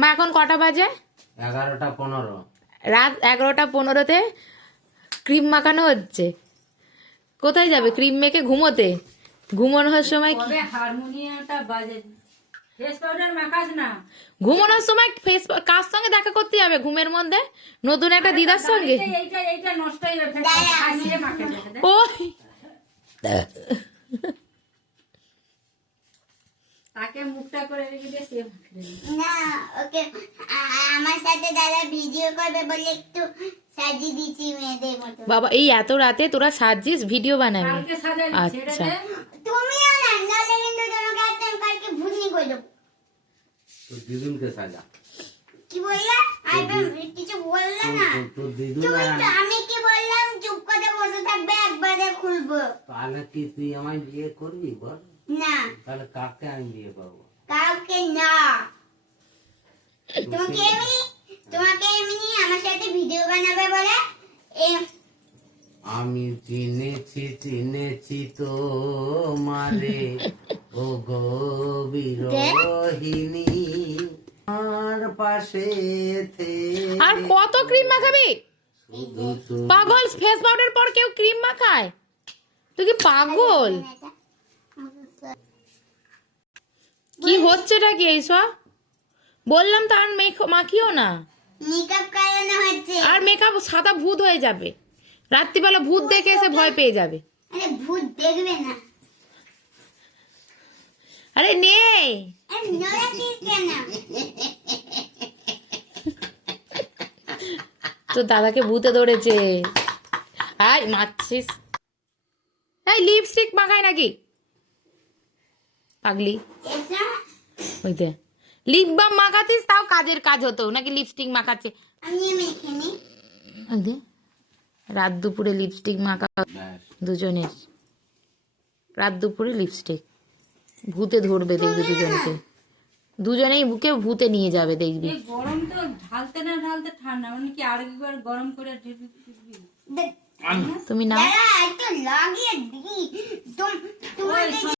মা এখন কটা বাজে? 11:15। রাত 11:15-তে ক্রিম মাখানো হচ্ছে। কোথায় যাবে ক্রিম মেখে? ঘুমোতে। ঘুমানোর সময় হারমোনিয়ামটা বাজে। ফেস পাউডার মাখাস না। ঘুমানোর সময় ফেস কার সঙ্গে দেখা করতে যাবে ঘুমের মধ্যে? নতুন একটা দিদার সঙ্গে? এইটা নষ্টই হয়ে ফেলে মাখে দেখ। ওই তাকে মুখটা করে রেখে দিয়ে সে মাখে দেবে। না ওকে আমার সাথে দাদা ভিডিও করবে বলে একটু সাজিয়ে দিচ্ছি মেয়েদের মতো। বাবা এই এত রাতে তোরা সাজিস ভিডিও বানাবি? কালকে সাজালি ছেড়ে আচ্ছা দে। তুমিও না নালে কিন্তু তোমাকে একদম কালকে ভুনি করে দেবো। তো দিদুনকে সাজা। কি বললা? আইবাম কিছু বললা না। তো দিদুন তুমি তো আমি কি বললাম চুপ করে বসে থাকবে একবারে খুলবো। তাহলে কি তুই আমায় বিয়ে করবি বল? না তাহলে কাকে আমি বিয়ে করবো? কাউকে না। তোমাকে এমনি আমার সাথে ভিডিও বানাবে বলে আমি চিনেছি তো মারে ও গো বিরহিনী আর পাশে আর কত ক্রিম মাখাবি? শুধু তুমি। পাগল, ফেস পাউডার পর কেউ ক্রিম মাখায়? তুই কি পাগল? কি হচ্ছেটা কি এইসব? বললাম তো আর মাখিও না। মেকআপ করানো হচ্ছে। আর মেকআপ সাদা ভূত হয়ে যাবে। রাত্রিবেলা ভূত দেখে এসে ভয় পেয়ে যাবে। আরে ভূত দেখবে না। আরে নে আরে নোরা কিস কেন? তো দাদাকে ভূতে ধরেছে। আই মারছিস? এই লিপস্টিক মাখায় নাকি পাগলি? এসা ওই দে লিপ বাম মাখাতিস তাও কাজের কাজ হতো, নাকি লিপস্টিক মাখাচ্ছে? আমি মেখেনি। ওই দে রাত দুপুরে লিপস্টিক মাখা ব্যাস। দুজনের। রাত দুপুরে লিপস্টিক ভূতে ধরবে দেখবি দুজনকে। দুজনেই বুকে ভূতে নিয়ে যাবে দেখবি। এই গরম তো ঢালতে না ঢালতে ঠান্ডা, মানে কি আরেকবার গরম করে দিবি? তুমি না দাদা একটু লাগিয়ে দি। তোমাকে